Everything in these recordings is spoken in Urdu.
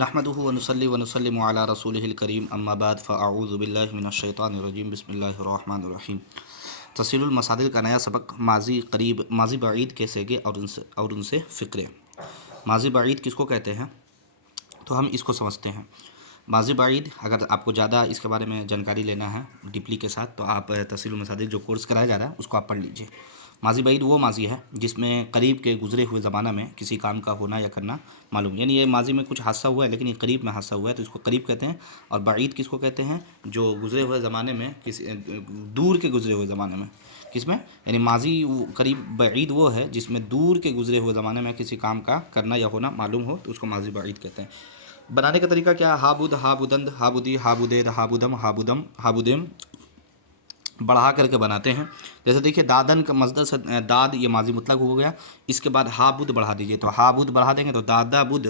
نحمده ونصلي ونسلم على رسوله الكريم اما بعد فاعوذ باللہ من الشیطان الرجیم بسم اللہ الرحمن الرحیم۔ تفصیل المصادر کا نیا سبق ماضی قریب ماضی بعید کے سیگے اور ان سے فقرے۔ ماضی بعید کس کو کہتے ہیں تو ہم اس کو سمجھتے ہیں۔ ماضی بعید اگر آپ کو زیادہ اس کے بارے میں جانکاری لینا ہے ڈیپلی کے ساتھ تو آپ تفصیل المصادر جو کورس کرایا جا رہا ہے اس کو آپ پڑھ لیجئے۔ ماضی بعید وہ ماضی ہے جس میں قریب کے گزرے ہوئے زمانہ میں کسی کام کا ہونا یا کرنا معلوم، یعنی یہ ماضی میں کچھ حادثہ ہوا ہے لیکن یہ قریب میں حادثہ ہوا ہے تو اس کو قریب کہتے ہیں۔ اور بعید کس کو کہتے ہیں؟ جو گزرے ہوئے زمانے میں کسی دور کے گزرے ہوئے زمانے میں کس میں، یعنی ماضی قریب بعید وہ ہے جس میں دور کے گزرے ہوئے زمانے میں کسی کام کا کرنا یا ہونا معلوم ہو تو اس کو ماضی بعید کہتے ہیں۔ بنانے کا طریقہ کیا ہے؟ ہابود، ہابودند، ہابودی، ہابودید، ہابودم، ہابودم، ہابودم بڑھا کر کے بناتے ہیں۔ جیسے دیکھیے دادن کا مصدر سے داد یہ ماضی مطلق ہو گیا، اس کے بعد ہابود بڑھا دیجیے تو ہابود بڑھا دیں گے تو دادا بد،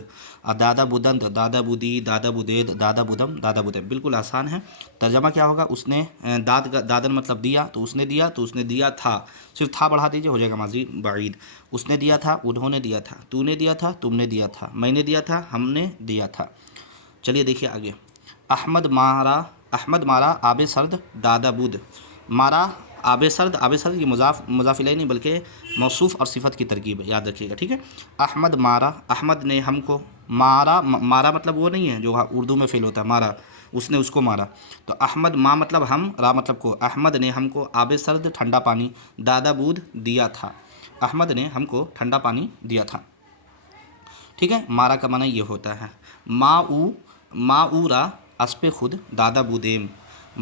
دادا بدند، دادا بدی، دادا بدید، دادا بدم، دادا بدے، بالکل آسان ہے۔ ترجمہ کیا ہوگا؟ اس نے دادن مطلب دیا تو اس نے دیا تو اس نے دیا تھا، صرف تھا بڑھا دیجیے ہو جائے گا ماضی بعید۔ اس نے دیا تھا، انہوں نے دیا تھا، تو نے دیا تھا، تم نے دیا تھا، میں نے دیا تھا، ہم نے دیا تھا۔ چلیے دیکھیے آگے، احمد مارا آب سرد دادا بود، مارا آب سرد یہ مضاف الیہ نہیں بلکہ موصوف اور صفت کی ترکیب ہے، یاد رکھیے گا، ٹھیک ہے۔ احمد مارا، احمد نے ہم کو مارا، مارا مطلب وہ نہیں ہے جو اردو میں فعل ہوتا ہے مارا، اس نے اس کو مارا، تو احمد ما مطلب ہم، را مطلب کو، احمد نے ہم کو آب سرد ٹھنڈا پانی دادا بود دیا تھا، احمد نے ہم کو ٹھنڈا پانی دیا تھا، ٹھیک ہے۔ مارا کا معنی یہ ہوتا ہے ماورا اسپِ خود دادا بودیم،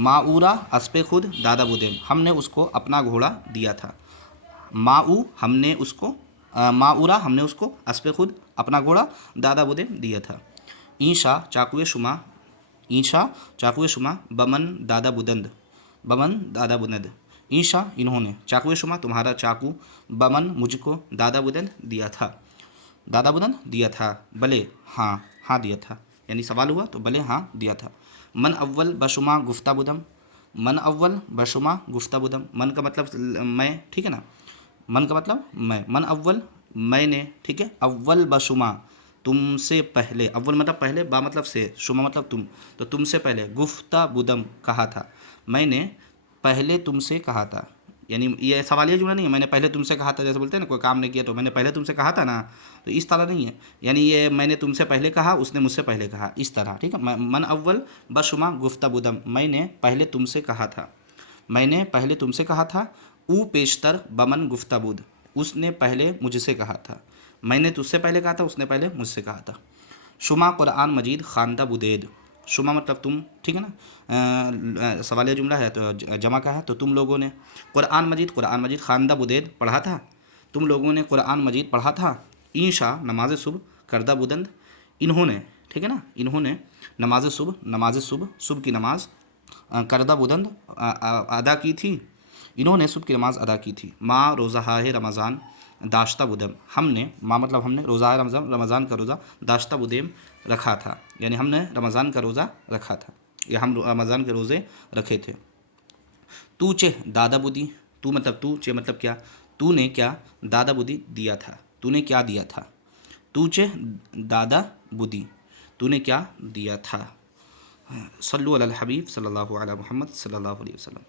ماورا اسپِ خود دادا بودیم، ہم نے اس کو اپنا گھوڑا دیا تھا، ہم نے اس کو ماورا ہم نے اس کو اسپِ خود اپنا گھوڑا دادا بودیم دیا تھا۔ اینشا چاقوئے شما بمن دادا بدند، اینشا انہوں نے، چاقوئے شما تمہارا چاقو، بمن مجھ کو، دادا بدند دیا تھا، دادا بدند دیا تھا، بلے ہاں دیا تھا، یعنی سوال ہوا تو بلے ہاں دیا تھا۔ من اول بشما گفتہ بدم، من اول بشما گفتہ بدم، من کا مطلب میں، ٹھیک ہے نا، من کا مطلب میں، من اول میں نے، ٹھیک ہے، اول بشما تم سے پہلے، اول مطلب پہلے، با مطلب سے، شما مطلب تم، تو تم سے پہلے، گفتہ بدم کہا تھا، میں نے پہلے تم سے کہا تھا، یعنی یہ سوالیہ جملہ نہیں ہے، میں نے پہلے تم سے کہا تھا، جیسے بولتے ہیں نا کوئی کام نہیں کیا تو میں نے پہلے تم سے کہا تھا نا، تو اس طرح نہیں ہے، یعنی یہ میں نے تم سے پہلے کہا، اس نے مجھ سے پہلے کہا، اس طرح، ٹھیک ہے۔ من اول بشما گفتہ بدم، میں نے پہلے تم سے کہا تھا، میں نے پہلے تم سے کہا تھا، او پیشتر بمن گفتہ بود، اس نے پہلے مجھ سے کہا تھا، میں نے تجھ سے پہلے کہا تھا، اس نے پہلے مجھ سے کہا تھا۔ شما قرآن مجید خواندہ بدید، شما مطلب تم، ٹھیک ہے نا، سوالیہ جملہ ہے تو جمع کا ہے تو تم لوگوں نے، قرآن مجید خواندہ بدید پڑھا تھا، تم لوگوں نے قرآن مجید پڑھا تھا۔ اینشا نماز صبح کردہ بدند، انہوں نے، ٹھیک ہے نا، انہوں نے نماز صبح کی نماز کردہ بدند ادا کی تھی، انہوں نے صبح کی نماز ادا کی تھی۔ ما روزہ رمضان داشتہ بدم، ہم نے، ما مطلب ہم نے، روزہ رمضان کا روزہ داشتہ بدیم رکھا تھا، یعنی ہم نے رمضان کا روزہ رکھا تھا یا ہم رمضان کے روزے رکھے تھے۔ تو چہ دادا بدی، تو مطلب تو، چہ مطلب کیا، تو نے کیا دادا بدی دیا تھا، تو نے کیا دیا تھا، تو چہ دادا بدی، تو نے کیا دیا تھا۔ صلو علی الحبیب صلی اللہ علیہ محمد صلی اللہ علیہ وسلم۔